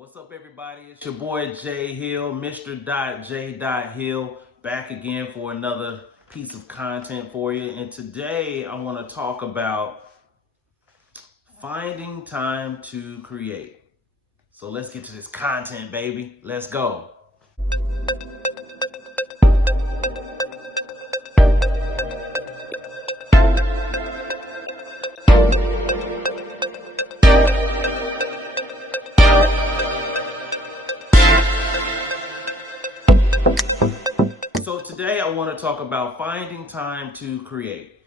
What's up, everybody? It's your boy Jay Hill, Mr. J. Hill, back again for another piece of content for you. And today I want to talk about finding time to create. So let's get to this content, baby. Let's go. So today I want to talk about finding time to create.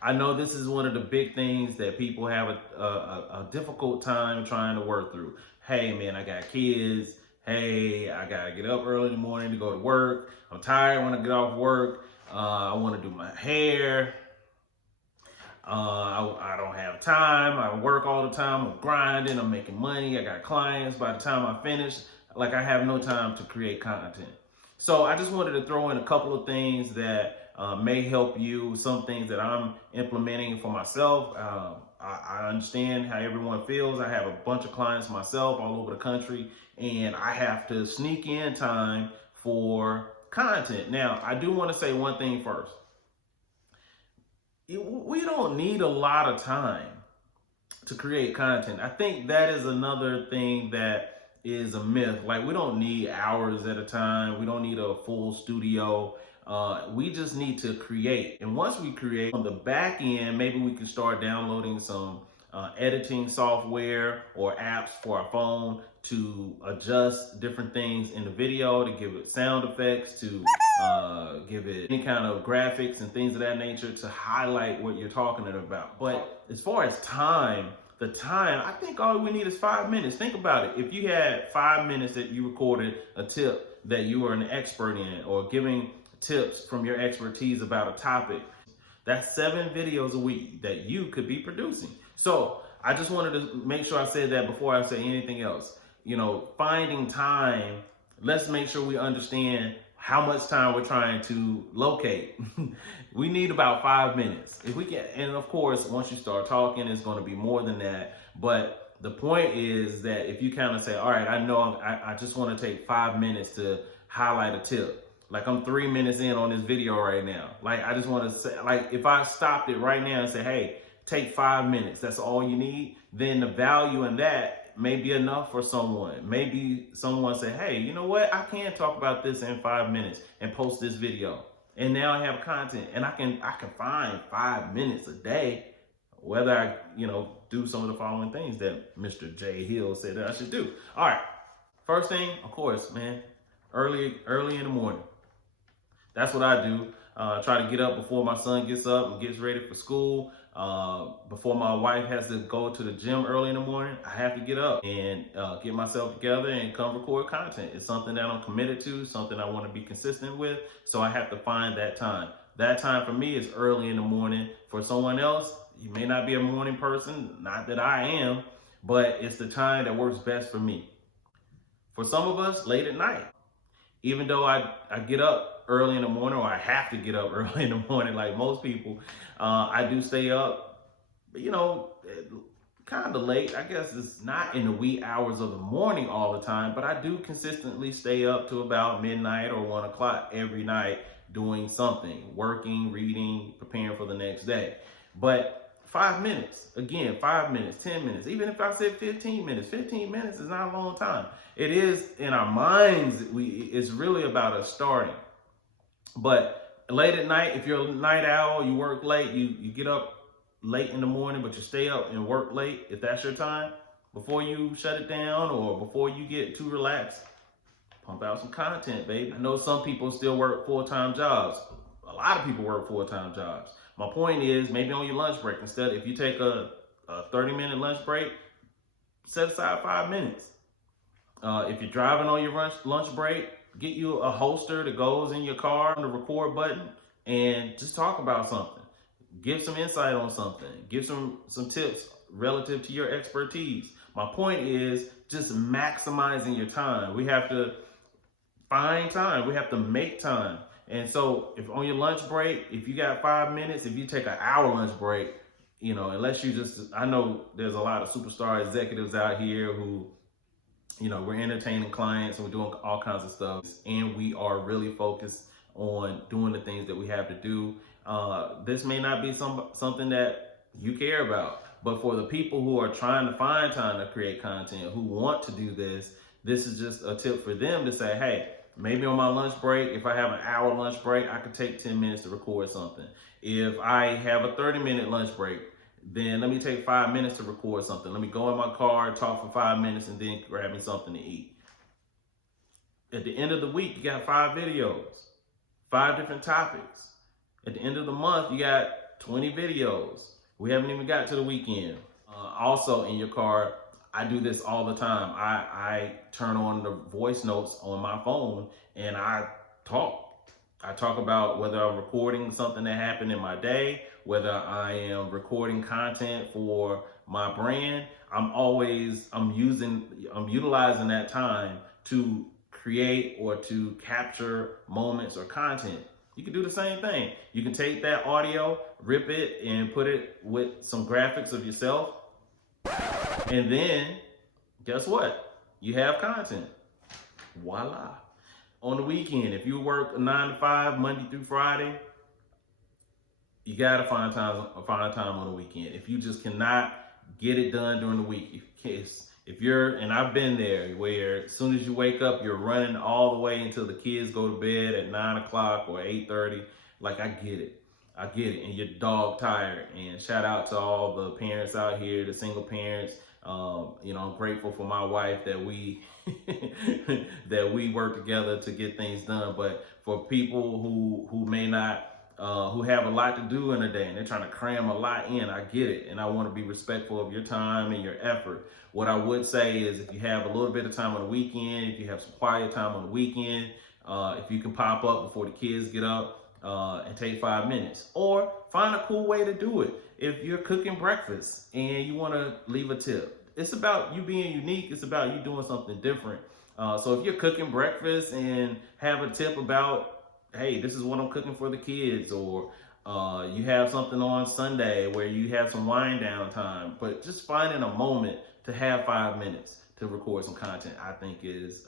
I know this is one of the big things that people have a difficult time trying to work through. Hey man, I got kids. Hey, I gotta get up early in the morning to go to work. I'm tired when I get off work. I want to do my hair. I don't have time. I work all the time. I'm grinding. I'm making money. I got clients. By the time I finish, like I have no time to create content. So I just wanted to throw in a couple of things that may help you. Some things that I'm implementing for myself. I understand how everyone feels. I have a bunch of clients myself all over the country, and I have to sneak in time for content. Now, I do want to say one thing first. We don't need a lot of time to create content. I think that is another thing that is a myth. Like, we don't need hours at a time. We don't need a full studio. We just need to create. And once we create on the back end, maybe we can start downloading some editing software or apps for our phone to adjust different things in the video, to give it sound effects, to give it any kind of graphics and things of that nature to highlight what you're talking about. But as far as time, I think all we need is 5 minutes. Think about it. If you had 5 minutes that you recorded a tip that you were an expert in, or giving tips from your expertise about a topic, that's 7 videos a week that you could be producing. So I just wanted to make sure I said that before I say anything else. You know, finding time, let's make sure we understand how much time we're trying to locate. We need about 5 minutes. If we can, and of course, once you start talking, it's going to be more than that. But the point is that if you kind of say, all right, I know I just want to take 5 minutes to highlight a tip. Like, I'm 3 minutes in on this video right now. Like, I just want to say, like, if I stopped it right now and say, hey, take 5 minutes, that's all you need, then the value in that may be enough for someone. Maybe someone say, hey, you know what? I can talk about this in 5 minutes and post this video. And now I have content, and I can find 5 minutes a day, whether I, do some of the following things that Mr. J. Hill said that I should do. All right. First thing, of course, man, early in the morning. That's what I do. Try to get up before my son gets up and gets ready for school. Before my wife has to go to the gym early in the morning, I have to get up and get myself together and come record content. It's something that I'm committed to, something I want to be consistent with. So I have to find that time. That time for me is early in the morning. For someone else, you may not be a morning person, not that I am, but it's the time that works best for me. For some of us, late at night. Even though I get up early in the morning, or I have to get up early in the morning like most people, I do stay up, kind of late. I guess it's not in the wee hours of the morning all the time, but I do consistently stay up to about midnight or 1 o'clock every night doing something, working, reading, preparing for the next day. But 5 minutes, again, 5 minutes, 10 minutes, even if I said 15 minutes is not a long time. It is in our minds, it's really about us starting. But late at night, if you're a night owl, you work late, you get up late in the morning, but you stay up and work late, if that's your time, before you shut it down or before you get too relaxed, pump out some content, baby. I know some people still work full-time jobs. A lot of people work full-time jobs. My point is, maybe on your lunch break, instead, if you take a 30-minute lunch break, set aside 5 minutes. If you're driving on your lunch break, get you a holster that goes in your car on the record button and just talk about something. Give some insight on something. Give some tips relative to your expertise. My point is just maximizing your time. We have to find time. We have to make time. And so if on your lunch break, if you got 5 minutes, if you take an hour lunch break, unless you just, I know there's a lot of superstar executives out here who You know, we're entertaining clients and we're doing all kinds of stuff, and we are really focused on doing the things that we have to do. This may not be something that you care about, but for the people who are trying to find time to create content, who want to do this, this is just a tip for them to say, hey, maybe on my lunch break, if I have an hour lunch break, I could take 10 minutes to record something. If I have a 30-minute lunch break, then let me take 5 minutes to record something. Let me go in my car, talk for 5 minutes, and then grab me something to eat. At the end of the week, you got 5 videos, 5 different topics. At the end of the month, you got 20 videos. We haven't even got to the weekend. Also in your car, I do this all the time. I turn on the voice notes on my phone and I talk. I talk about whether I'm recording something that happened in my day, whether I am recording content for my brand. I'm utilizing that time to create or to capture moments or content. You can do the same thing. You can take that audio, rip it, and put it with some graphics of yourself. And then, guess what? You have content. Voila. On the weekend, if you work 9 to 5, Monday through Friday, you gotta find time on the weekend. If you just cannot get it done during the week, if you're, and I've been there, where as soon as you wake up, you're running all the way until the kids go to bed at 9 o'clock or 8:30. Like, I get it. And you're dog tired. And shout out to all the parents out here, the single parents. You know, I'm grateful for my wife that we that we work together to get things done. But for people who may not, who have a lot to do in a day and they're trying to cram a lot in, I get it. And I want to be respectful of your time and your effort. What I would say is, if you have a little bit of time on the weekend, if you have some quiet time on the weekend, if you can pop up before the kids get up and take 5 minutes, or find a cool way to do it. If you're cooking breakfast and you want to leave a tip, it's about you being unique. It's about you doing something different. So if you're cooking breakfast and have a tip about, hey, this is what I'm cooking for the kids, or you have something on Sunday where you have some wind down time, but just finding a moment to have 5 minutes to record some content, I think is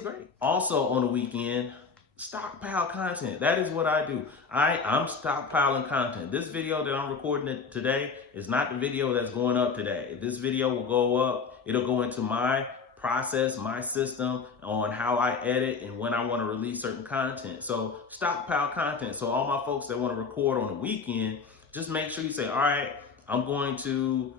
great. Also on the weekend, stockpile content. That is what I do. I'm stockpiling content. This video that I'm recording today is not the video that's going up today. If this video will go up, it'll go into my process, my system on how I edit and when I want to release certain content. So stockpile content. So all my folks that want to record on the weekend, just make sure you say, all right, I'm going to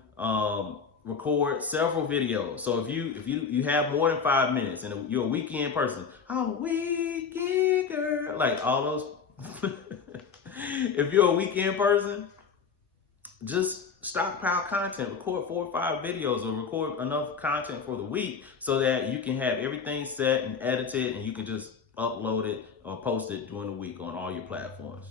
record several videos. So if you have more than 5 minutes and you're a weekend person, I'm a weekend girl, like all those. If you're a weekend person, just stockpile content, record 4 or 5 videos, or record enough content for the week so that you can have everything set and edited, and you can just upload it or post it during the week on all your platforms.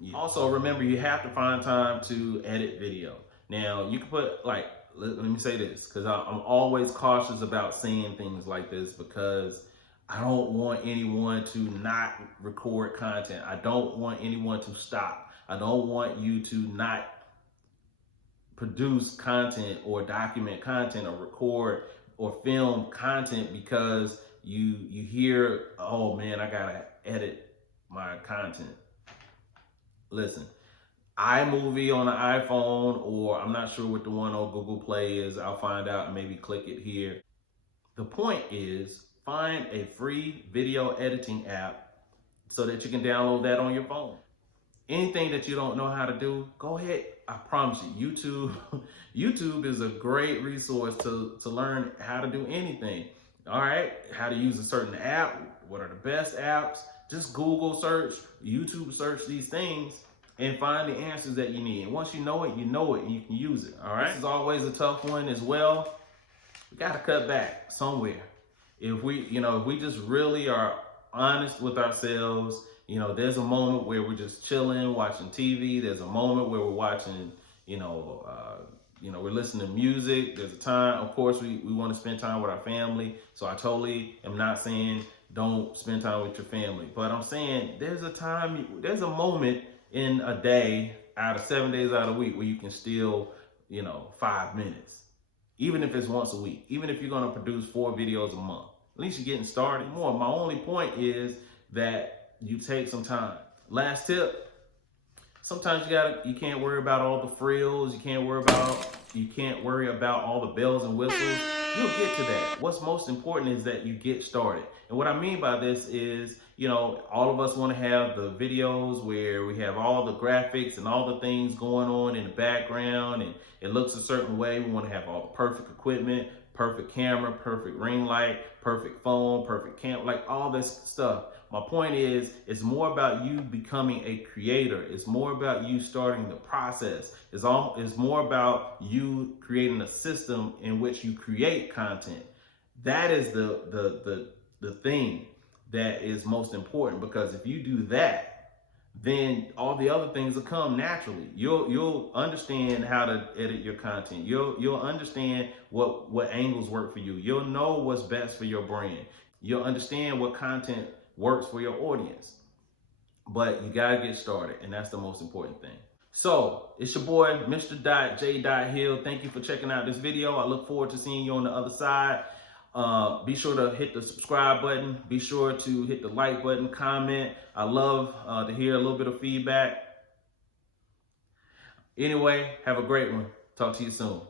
Yeah. Also, remember, you have to find time to edit video. Now, you can put, like, let me say this, because I'm always cautious about saying things like this, because I don't want anyone to not record content. I don't want anyone to stop. I don't want you to not produce content or document content or record or film content because you hear, oh man, I gotta edit my content. Listen, iMovie on the iPhone, or I'm not sure what the one on Google Play is. I'll find out and maybe click it here. The point is, find a free video editing app so that you can download that on your phone. Anything that you don't know how to do, go ahead. I promise you, YouTube is a great resource to learn how to do anything. All right, how to use a certain app, what are the best apps? Just Google search, YouTube search these things, and find the answers that you need. And once you know it, and you can use it. All right. This is always a tough one as well. We got to cut back somewhere. If we just really are honest with ourselves, there's a moment where we're just chilling, watching TV. There's a moment where we're watching, we're listening to music. There's a time, of course, we want to spend time with our family. So I totally am not saying don't spend time with your family, but I'm saying there's a moment in a day out of 7 days out of the week where you can still, 5 minutes. even if it's once a week, even if you're going to produce 4 videos a month. At least you're getting started more. My only point is that you take some time. Last tip, sometimes you can't worry about all the frills, you can't worry about all the bells and whistles. You'll get to that. What's most important is that you get started. And what I mean by this is, all of us want to have the videos where we have all the graphics and all the things going on in the background and it looks a certain way. We want to have all the perfect equipment, perfect camera, perfect ring light, perfect phone, perfect camera, like all this stuff. My point is, it's more about you becoming a creator. It's more about you starting the process. It's more about you creating a system in which you create content. That is the thing that is most important, because if you do that, then all the other things will come naturally. You'll understand how to edit your content. You'll understand what angles work for you. You'll know what's best for your brand. You'll understand what content works for your audience. But you gotta get started, and that's the most important thing. So it's your boy, Mr. J. Hill. Thank you for checking out this video. I look forward to seeing you on the other side. Be sure to hit the subscribe button. Be sure to hit the like button, comment. I love to hear a little bit of feedback. Anyway, have a great one. Talk to you soon.